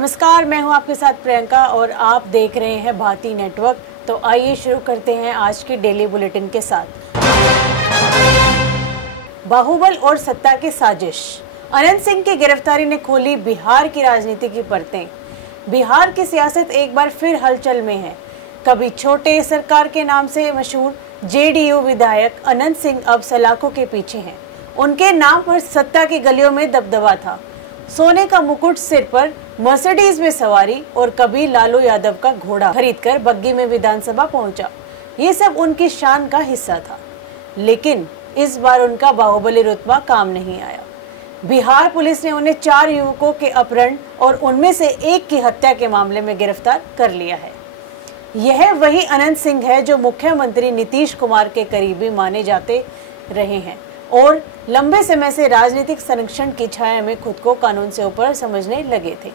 नमस्कार, मैं हूं आपके साथ प्रियंका और आप देख रहे हैं भारती नेटवर्क। तो आइए शुरू करते हैं आज की डेली बुलेटिन के साथ। बाहुबल और सत्ता की साजिश। अनंत सिंह की गिरफ्तारी ने खोली बिहार की राजनीति की परतें। बिहार की सियासत एक बार फिर हलचल में है। कभी छोटे सरकार के नाम से मशहूर जेडीयू विधायक अनंत सिंह अब सलाखों के पीछे हैं। उनके नाम पर सत्ता की गलियों में दबदबा था। सोने का मुकुट सिर पर, मर्सिडीज में सवारी और कभी लालू यादव का घोड़ा खरीदकर बग्गी में विधानसभा पहुंचा। ये सब उनकी शान का हिस्सा था। लेकिन इस बार उनका बाहुबली रुतबा काम नहीं आया। बिहार पुलिस ने उन्हें 4 युवकों के अपहरण और उनमें से एक की हत्या के मामले में गिरफ्तार कर लिया है। यह वही अनंत सिंह है जो मुख्यमंत्री नीतीश कुमार के करीबी माने जाते रहे हैं और लंबे समय से राजनीतिक संरक्षण की छाया में खुद को कानून से ऊपर समझने लगे थे।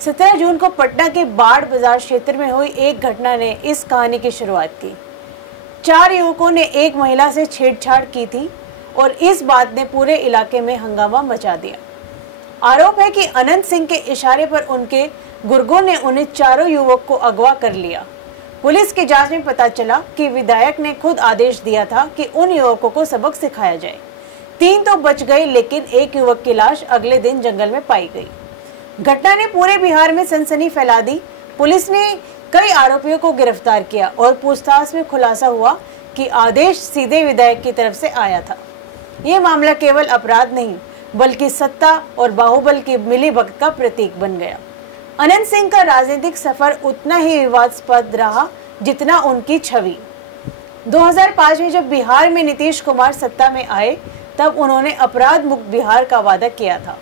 17 जून को पटना के बाढ़ बाजार क्षेत्र में हुई एक घटना ने इस कहानी की शुरुआत की। 4 युवकों ने एक महिला से छेड़छाड़ की थी और इस बात ने पूरे इलाके में हंगामा मचा दिया। आरोप है कि अनंत सिंह के इशारे पर उनके गुर्गों ने उन्हें चारों युवक को अगवा कर लिया। पुलिस की जांच में पता चला कि विधायक ने खुद आदेश दिया था कि उन युवकों को सबक सिखाया जाए। 3 तो बच गए, लेकिन एक युवक की लाश अगले दिन जंगल में पाई गई। घटना ने पूरे बिहार में सनसनी फैला दी। पुलिस ने कई आरोपियों को गिरफ्तार किया और पूछताछ में खुलासा हुआ कि आदेश सीधे विधायक की तरफ से आया था। ये मामला केवल अपराध नहीं बल्कि सत्ता और बाहुबल की मिलीभगत का प्रतीक बन गया। अनंत सिंह का राजनीतिक सफर उतना ही विवादास्पद रहा जितना उनकी छवि। 2005 में जब बिहार में नीतीश कुमार सत्ता में आए तब उन्होंने अपराध मुक्त बिहार का वादा किया था,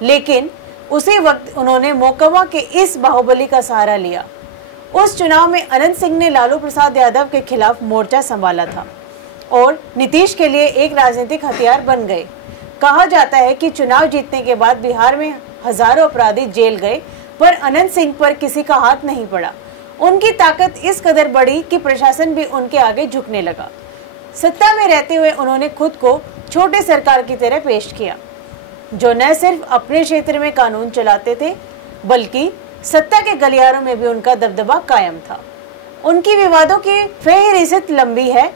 लेकिन उसी वक्त उन्होंने मोकामा के इस बाहुबली का सहारा लिया। उस चुनाव में अनंत सिंह ने लालू प्रसाद यादव के खिलाफ मोर्चा संभाला था और नीतीश के लिए एक राजनीतिक हथियार बन गए। कहा जाता है कि चुनाव जीतने के बाद बिहार में हजारों अपराधी जेल गए, पर अनंत सिंह पर किसी का हाथ नहीं पड़ा। उनकी ताकत इस कदर बढ़ी कि प्रशासन भी उनके आगे झुकने लगा। सत्ता में रहते हुए उन्होंने खुद को छोटे सरकार की तरह पेश किया, जो न सिर्फ अपने क्षेत्र में कानून चलाते थे बल्कि सत्ता के गलियारों में भी उनका दबदबा कायम था। उनकी विवादों की फेहरिस्त लंबी है।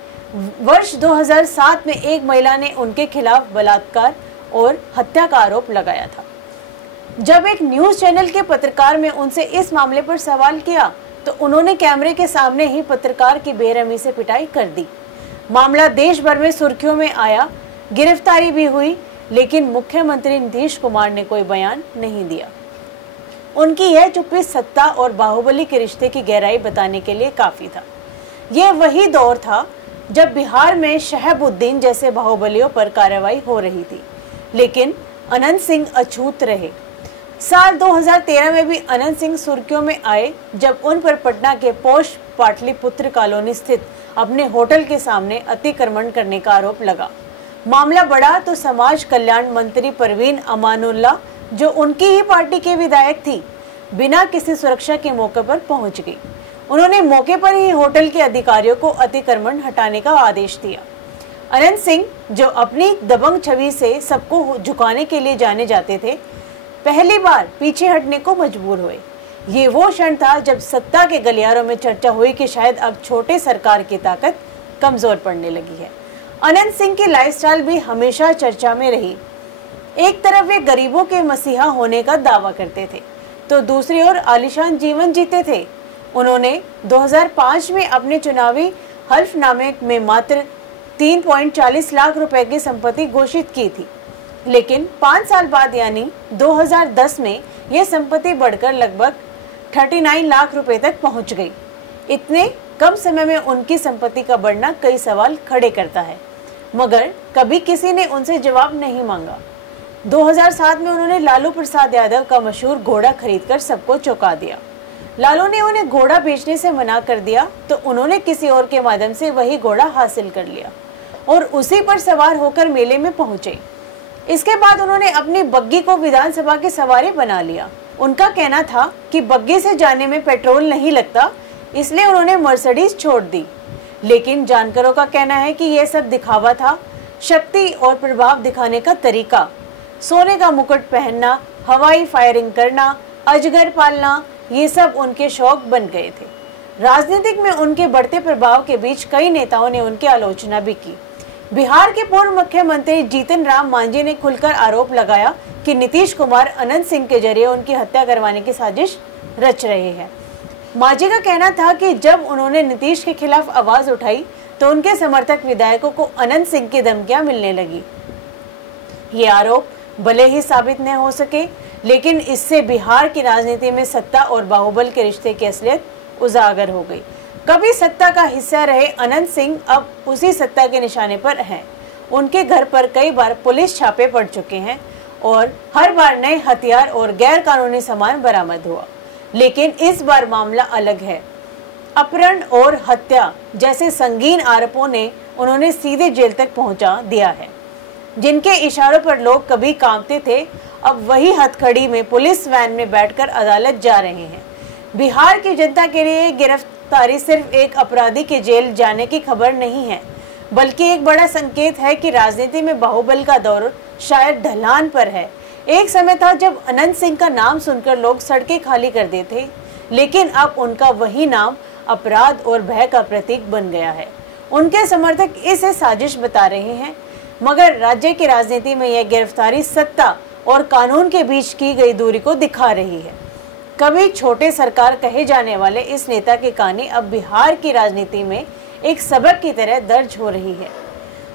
वर्ष 2007 में एक महिला ने उनके खिलाफ बलात्कार और हत्या का आरोप लगाया था। जब एक न्यूज चैनल के पत्रकार ने उनसे इस मामले पर सवाल किया तो उन्होंने कैमरे के सामने ही पत्रकार की बेरहमी से पिटाई कर दी। मामला देश भर में सुर्खियों में आया, गिरफ्तारी भी हुई, लेकिन मुख्यमंत्री नीतीश कुमार ने कोई बयान नहीं दिया। उनकी यह चुप्पी सत्ता और बाहुबली के रिश्ते की गहराई बताने के लिए काफी था। यह वही दौर था जब बिहार में शहाबुद्दीन जैसे बाहुबलियों पर कार्रवाई हो रही थी, लेकिन अनंत सिंह अछूत रहे। साल 2013 में भी अनंत सिंह सुर्खियों में आए जब उन पर पटना के पोश पाटलिपुत्र कॉलोनी स्थित अपने होटल के सामने अतिक्रमण करने का आरोप लगा। मामला बढ़ा तो समाज कल्याण मंत्री परवीन अमानुल्लाह, जो उनकी ही पार्टी के विधायक थी, बिना किसी सुरक्षा के मौके पर पहुंच गई। उन्होंने मौके पर ही होटल के अधिकारियों को अतिक्रमण हटाने का आदेश दिया। अनंत सिंह, जो अपनी दबंग छवि से सबको झुकाने के लिए जाने जाते थे, पहली बार पीछे हटने को मजबूर हुए। ये वो क्षण था जब सत्ता के गलियारों में चर्चा हुई कि शायद अब छोटे सरकार की ताकत कमजोर पड़ने लगी है। अनंत सिंह की लाइफस्टाइल भी हमेशा चर्चा में रही। एक तरफ वे गरीबों के मसीहा होने का दावा करते थे तो दूसरी ओर आलीशान जीवन जीते थे। उन्होंने 2005 में अपने चुनावी हल्फनामे में मात्र 3.40 लाख रुपए की संपत्ति घोषित की थी, लेकिन 5 साल बाद यानी 2010 में यह संपत्ति बढ़कर लगभग 39 लाख रुपए तक पहुंच गई। इतने कम समय में उनकी संपत्ति का बढ़ना कई सवाल खड़े करता है, मगर कभी किसी ने उनसे जवाब नहीं मांगा। 2007 में उन्होंने लालू प्रसाद यादव का मशहूर घोड़ा खरीदकर सबको चौंका दिया। लालू ने उन्हें घोड़ा बेचने से मना कर दिया तो उन्होंने किसी और के माध्यम से वही घोड़ा हासिल कर लिया और उसी पर सवार होकर मेले में पहुंचे। इसके बाद उन्होंने अपनी बग्गी को विधानसभा की सवारी बना लिया। उनका कहना था कि बग्गी से जाने में पेट्रोल नहीं लगता, इसलिए उन्होंने मर्सिडीज छोड़ दी। लेकिन जानकारों का कहना है कि यह सब दिखावा था, शक्ति और प्रभाव दिखाने का तरीका। सोने का मुकुट पहनना, हवाई फायरिंग करना, अजगर पालना, ये सब उनके शौक बन गए थे। राजनीतिक में उनके बढ़ते प्रभाव के बीच कई नेताओं ने उनकी आलोचना भी की। बिहार के पूर्व मुख्यमंत्री जीतन राम मांझी ने खुलकर आरोप लगाया कि नीतीश कुमार अनंत सिंह के जरिए उनकी हत्या करवाने की साजिश रच रहे हैं। मांझी का कहना था कि जब उन्होंने नीतीश के खिलाफ आवाज उठाई तो उनके समर्थक विधायकों को अनंत सिंह की धमकियां मिलने लगी। ये आरोप भले ही साबित न हो सके, लेकिन इससे बिहार की राजनीति में सत्ता और बाहुबल के रिश्ते की असलियत उजागर हो गई। कभी सत्ता का हिस्सा रहे अनंत सिंह अब उसी सत्ता के निशाने पर हैं। उनके घर पर कई बार पुलिस छापे पड़ चुके हैं और हर बार नए हथियार और गैर कानूनी सामान बरामद हुआ। लेकिन इस बार मामला अलग है। अपहरण और हत्या जैसे संगीन आरोपों ने उन्होंने सीधे जेल तक पहुंचा दिया है। जिनके इशारों पर लोग कभी कांपते थे, अब वही हथकड़ी में पुलिस वैन में बैठकर अदालत जा रहे हैं। बिहार की जनता के लिए गिरफ्तारी सिर्फ एक अपराधी के जेल जाने की खबर नहीं है, बल्कि एक बड़ा संकेत है कि राजनीति में बाहुबल का दौर शायद ढलान पर है। एक समय था जब अनंत सिंह का नाम सुनकर लोग सड़कें खाली कर देते थे, लेकिन अब उनका वही नाम अपराध और भय का प्रतीक बन गया है। उनके समर्थक इसे साजिश बता रहे हैं, मगर राज्य की राजनीति में यह गिरफ्तारी सत्ता और कानून के बीच की गई दूरी को दिखा रही है। कभी छोटे सरकार कहे जाने वाले इस नेता की कहानी अब बिहार की राजनीति में एक सबक की तरह दर्ज हो रही है।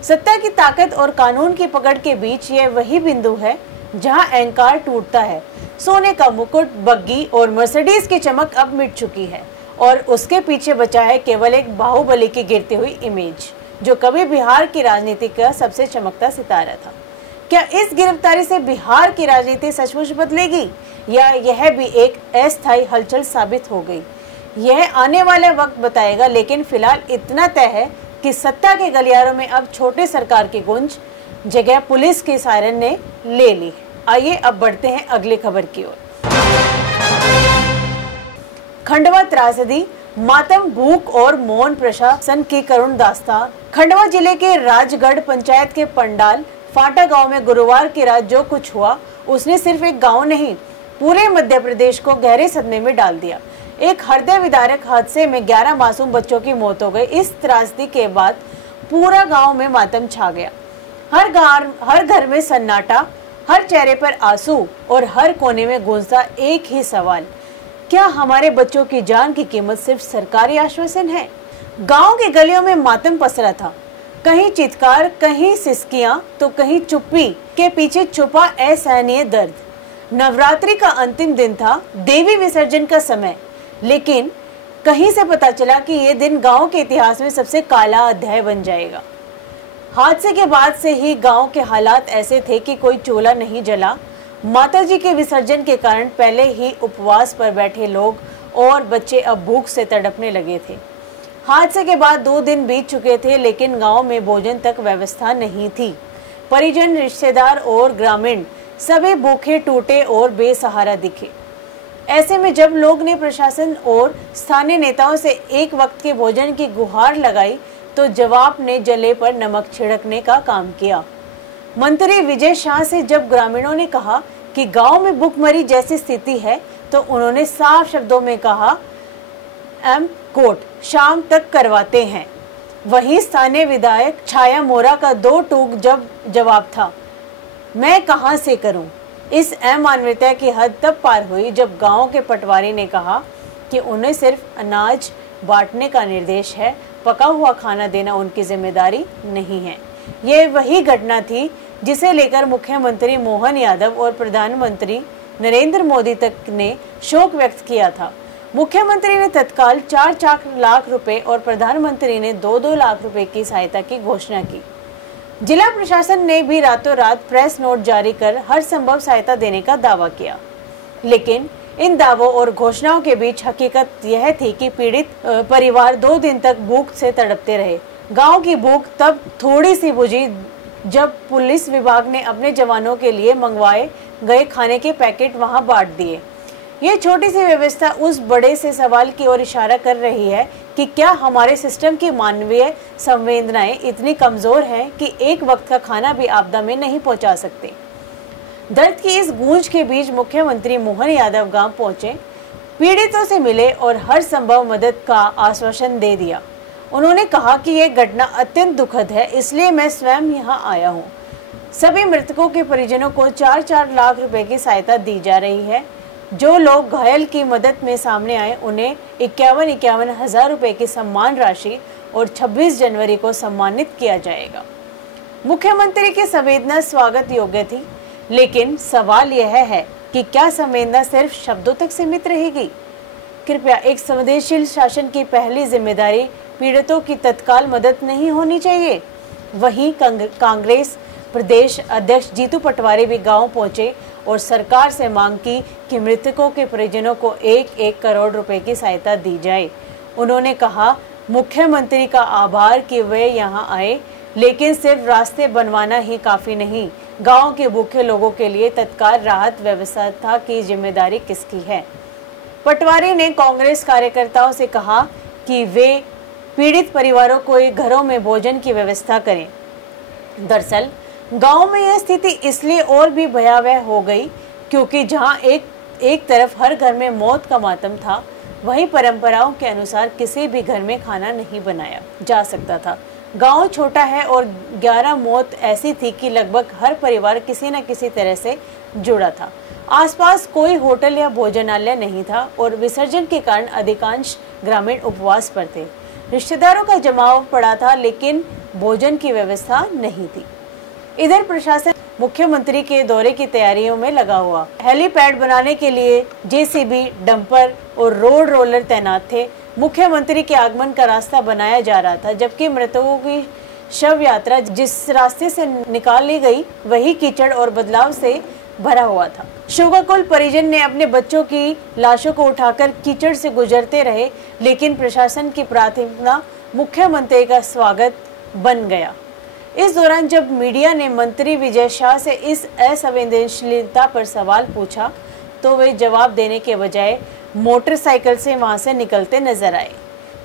सत्ता की ताकत और कानून की पकड़ के बीच यह वही बिंदु है जहां अहंकार टूटता है। सोने का मुकुट, बग्गी और मर्सिडीज की चमक अब मिट चुकी है और उसके पीछे बचा है केवल एक बाहुबली की गिरती हुई इमेज, जो कभी बिहार की राजनीति का सबसे चमकता सितारा था। क्या इस गिरफ्तारी से बिहार की राजनीति सचमुच बदलेगी या यह भी एक अस्थायी हलचल साबित हो गई? यह आने वाला वक्त बताएगा, लेकिन फिलहाल इतना तय है कि सत्ता के गलियारों में अब छोटे सरकार की गूंज जगह पुलिस के सायरन ने ले ली। आइए अब बढ़ते हैं अगली खबर की ओर। खंडवा त्रासदी, मातम, भूख और मौन प्रशासन की करुण दास्तान। खंडवा जिले के राजगढ़ पंचायत के पंडाल फाटा गांव में गुरुवार की रात जो कुछ हुआ, उसने सिर्फ एक गांव नहीं, पूरे मध्य प्रदेश को गहरे सदमे में डाल दिया। एक हृदय विदारक हादसे में 11 मासूम बच्चों की मौत हो गई। इस त्रासदी के बाद पूरा गांव में मातम छा गया। हर घर में सन्नाटा, हर चेहरे पर आंसू और हर कोने में गूंजता एक ही सवाल, क्या हमारे बच्चों की जान की कीमत सिर्फ सरकारी आश्वासन है? गांव के गलियों में मातम पसरा था। कहीं चित्कार, कहीं सिसकियां, तो कहीं चुप्पी के पीछे छुपा असहनीय दर्द। नवरात्रि का अंतिम दिन था, देवी विसर्जन का समय, लेकिन कहीं से पता चला कि ये दिन गांव के इतिहास में सबसे काला अध्याय बन जाएगा। हादसे के बाद से ही गांव के हालात ऐसे थे कि कोई चूल्हा नहीं जला। माताजी के विसर्जन के कारण पहले ही उपवास पर बैठे लोग और बच्चे अब भूख से तड़पने लगे थे। हादसे के बाद 2 दिन बीत चुके थे, लेकिन गांव में भोजन तक व्यवस्था नहीं थी। परिजन, रिश्तेदार और ग्रामीण सभी भूखे, टूटे और बेसहारा दिखे। ऐसे में जब लोग ने प्रशासन और स्थानीय नेताओं से एक वक्त के भोजन की गुहार लगाई, तो जवाब ने जले पर नमक छिड़कने का काम किया। मंत्री विजय शाह से जब ग्रामीणों ने कहा कि गांव में भूखमरी जैसी स्थिति है, तो उन्होंने साफ शब्दों में कहा, शाम तक करवाते हैं। वहीं स्थानीय विधायक छाया मोरा का 2 टूक जवाब था, मैं कहां से करूं। इस अमानवीयता की हद तब पार हुई जब गांव के पटवारी ने कहा कि उन्हें सिर्फ अनाज बांटने का निर्देश है, पका हुआ खाना देना उनकी जिम्मेदारी नहीं है। यह वही घटना थी जिसे लेकर मुख्यमंत्री मोहन यादव और प्रधानमंत्री नरेंद्र मोदी तक ने शोक व्यक्त किया था। मुख्यमंत्री ने तत्काल 4 लाख रुपए और प्रधानमंत्री ने 2-2 लाख रुपए की सहायता की घोषणा की। जिला प्रशासन ने भी रातों रात प्रेस नोट जारी कर हर संभव सहायता देने का दावा किया, लेकिन इन दावों और घोषणाओं के बीच हकीकत यह थी कि पीड़ित परिवार 2 दिन तक भूख से तड़पते रहे। गांव की भूख तब थोड़ी सी बुझी जब पुलिस विभाग ने अपने जवानों के लिए मंगवाए गए खाने के पैकेट वहां बांट दिए। ये छोटी सी व्यवस्था उस बड़े से सवाल की ओर इशारा कर रही है कि क्या हमारे सिस्टम की मानवीय संवेदनाएं इतनी कमजोर हैं कि एक वक्त का खाना भी आपदा में नहीं पहुंचा सकते। दर्द की इस गूंज के बीच मुख्यमंत्री मोहन यादव गांव पहुंचे, पीड़ितों से मिले और हर संभव मदद का आश्वासन दे दिया। उन्होंने कहा कि यह घटना अत्यंत दुखद है, इसलिए मैं स्वयं यहां आया हूं। सभी मृतकों के परिजनों को 4-4 लाख रुपए की सहायता दी जा रही है। जो लोग घायल की मदद में सामने आए उन्हें 51 हजार रुपए की सम्मान राशि और 26 जनवरी को सम्मानित किया जाएगा। मुख्यमंत्री की संवेदना स्वागत योग्य थी, लेकिन सवाल यह है कि क्या संवेदना सिर्फ शब्दों तक सीमित रहेगी? कृपया एक संवेदनशील शासन की पहली जिम्मेदारी पीड़ितों की तत्काल मदद नहीं होनी चाहिए। वहीं कांग्रेस प्रदेश अध्यक्ष जीतू पटवारी भी गांव पहुंचे और सरकार से मांग की कि मृतकों के परिजनों को 1-1 करोड़ रुपए की सहायता दी जाए। उन्होंने कहा, मुख्यमंत्री का आभार कि वे यहां आए, लेकिन सिर्फ रास्ते बनवाना ही काफी नहीं। गांव के भूखे लोगों के लिए तत्काल राहत व्यवस्था की जिम्मेदारी किसकी है? पटवारी ने कांग्रेस कार्यकर्ताओं से कहा कि वे पीड़ित परिवारों को घरों में भोजन की व्यवस्था करें। दरअसल गांव में यह स्थिति इसलिए और भी भयावह हो गई क्योंकि जहां एक तरफ हर घर में मौत का मातम था, वहीं परंपराओं के अनुसार किसी भी घर में खाना नहीं बनाया जा सकता था। गांव छोटा है और 11 मौत ऐसी थी कि लगभग हर परिवार किसी न किसी तरह से जुड़ा था। आसपास कोई होटल या भोजनालय नहीं था और विसर्जन के कारण अधिकांश ग्रामीण उपवास पर थे। रिश्तेदारों का जमाव पड़ा था, लेकिन भोजन की व्यवस्था नहीं थी। इधर प्रशासन मुख्यमंत्री के दौरे की तैयारियों में लगा हुआ। हेलीपैड बनाने के लिए जेसीबी, डंपर और रोड रोलर तैनात थे। मुख्यमंत्री के आगमन का रास्ता बनाया जा रहा था, जबकि मृतकों की शव यात्रा जिस रास्ते से निकाली गई वही कीचड़ और बदलाव से भरा हुआ था। शोकाकुल परिजन ने अपने बच्चों की लाशों को उठाकर कीचड़ से गुजरते रहे, लेकिन प्रशासन की प्राथमिकता मुख्यमंत्री का स्वागत बन गया। इस दौरान जब मीडिया ने मंत्री विजय शाह से इस असंवेदनशीलता पर सवाल पूछा, तो वे जवाब देने के बजाय मोटरसाइकिल से वहां से निकलते नजर आए।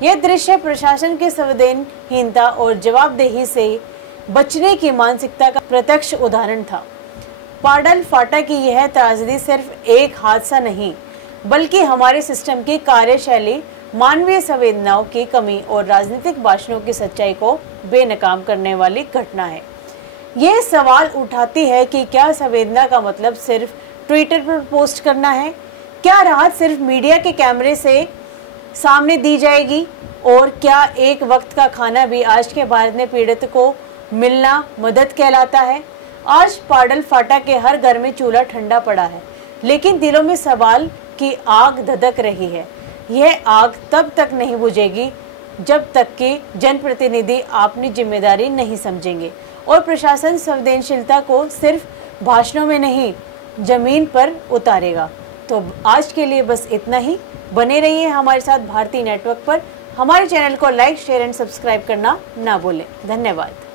यह दृश्य प्रशासन की संवेदनहीनता और जवाबदेही से बचने की मानसिकता का प्रत्यक्ष उदाहरण था। पाडल फाटा की यह त्रासदी सिर्फ एक हादसा नहीं, बल्कि हमारे सिस्टम की कार्यशैली, मानवीय संवेदनाओं की कमी और राजनीतिक भाषणों की सच्चाई को बेनकाम करने वाली घटना है। यह सवाल उठाती है कि क्या संवेदना का मतलब सिर्फ ट्विटर पर पोस्ट करना है? क्या राहत सिर्फ मीडिया के कैमरे से सामने दी जाएगी? और क्या एक वक्त का खाना भी आज के भारत में पीड़ित को मिलना मदद कहलाता है? आज पाडल फाटा के हर घर में चूल्हा ठंडा पड़ा है, लेकिन दिलों में सवाल की आग धधक रही है। यह आग तब तक नहीं बुझेगी जब तक कि जनप्रतिनिधि अपनी जिम्मेदारी नहीं समझेंगे और प्रशासन संवेदनशीलता को सिर्फ भाषणों में नहीं, जमीन पर उतारेगा। तो आज के लिए बस इतना ही। बने रहिए हमारे साथ भारती नेटवर्क पर। हमारे चैनल को लाइक, शेयर एंड सब्सक्राइब करना ना भूलें। धन्यवाद।